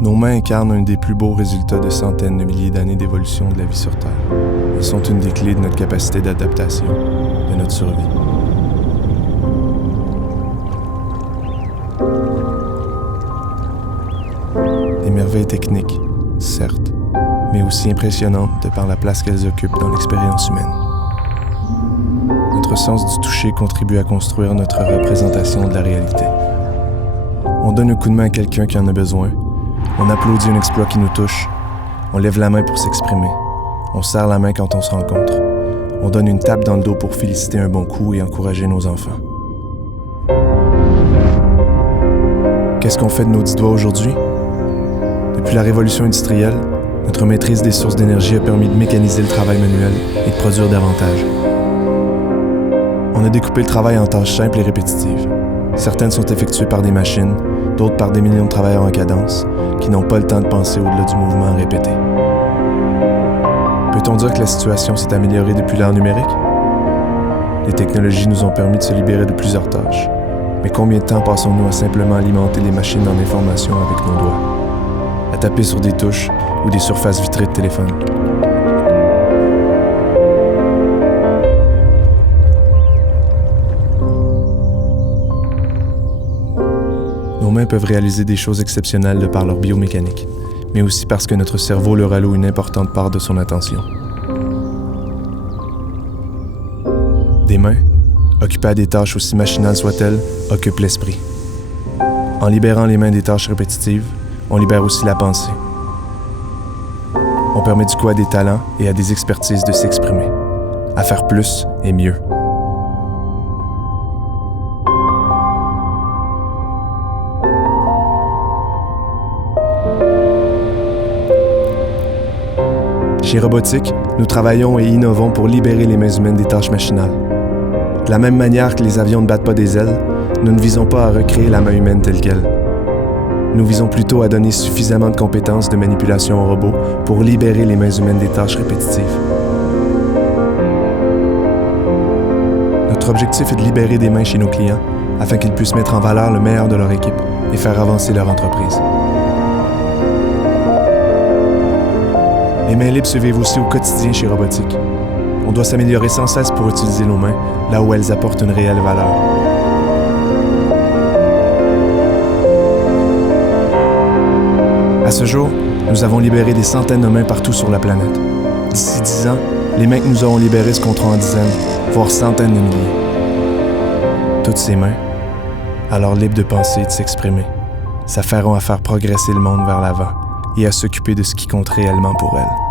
Nos mains incarnent un des plus beaux résultats de centaines de milliers d'années d'évolution de la vie sur Terre. Elles sont une des clés de notre capacité d'adaptation, de notre survie. Des merveilles techniques, certes, mais aussi impressionnantes de par la place qu'elles occupent dans l'expérience humaine. Notre sens du toucher contribue à construire notre représentation de la réalité. On donne un coup de main à quelqu'un qui en a besoin. On applaudit un exploit qui nous touche. On lève la main pour s'exprimer. On serre la main quand on se rencontre. On donne une tape dans le dos pour féliciter un bon coup et encourager nos enfants. Qu'est-ce qu'on fait de nos 10 doigts aujourd'hui? Depuis la révolution industrielle, notre maîtrise des sources d'énergie a permis de mécaniser le travail manuel et de produire davantage. On a découpé le travail en tâches simples et répétitives. Certaines sont effectuées par des machines, d'autres par des millions de travailleurs en cadence, qui n'ont pas le temps de penser au-delà du mouvement répété. Peut-on dire que la situation s'est améliorée depuis l'ère numérique? Les technologies nous ont permis de se libérer de plusieurs tâches. Mais combien de temps passons-nous à simplement alimenter les machines en information avec nos doigts? À taper sur des touches ou des surfaces vitrées de téléphone? Nos mains peuvent réaliser des choses exceptionnelles de par leur biomécanique, mais aussi parce que notre cerveau leur alloue une importante part de son attention. Des mains, occupées à des tâches aussi machinales soient-elles, occupent l'esprit. En libérant les mains des tâches répétitives, on libère aussi la pensée. On permet du coup à des talents et à des expertises de s'exprimer, à faire plus et mieux. Chez Robotique, nous travaillons et innovons pour libérer les mains humaines des tâches machinales. De la même manière que les avions ne battent pas des ailes, nous ne visons pas à recréer la main humaine telle qu'elle. Nous visons plutôt à donner suffisamment de compétences de manipulation au robot pour libérer les mains humaines des tâches répétitives. Notre objectif est de libérer des mains chez nos clients afin qu'ils puissent mettre en valeur le meilleur de leur équipe et faire avancer leur entreprise. Les mains libres se vivent aussi au quotidien chez Robotique. On doit s'améliorer sans cesse pour utiliser nos mains là où elles apportent une réelle valeur. À ce jour, nous avons libéré des centaines de mains partout sur la planète. D'ici 10 ans, les mains que nous aurons libérées se compteront en dizaines, voire centaines de milliers. Toutes ces mains, alors libres de penser et de s'exprimer, s'affairont à faire progresser le monde vers l'avant et à s'occuper de ce qui compte réellement pour elles.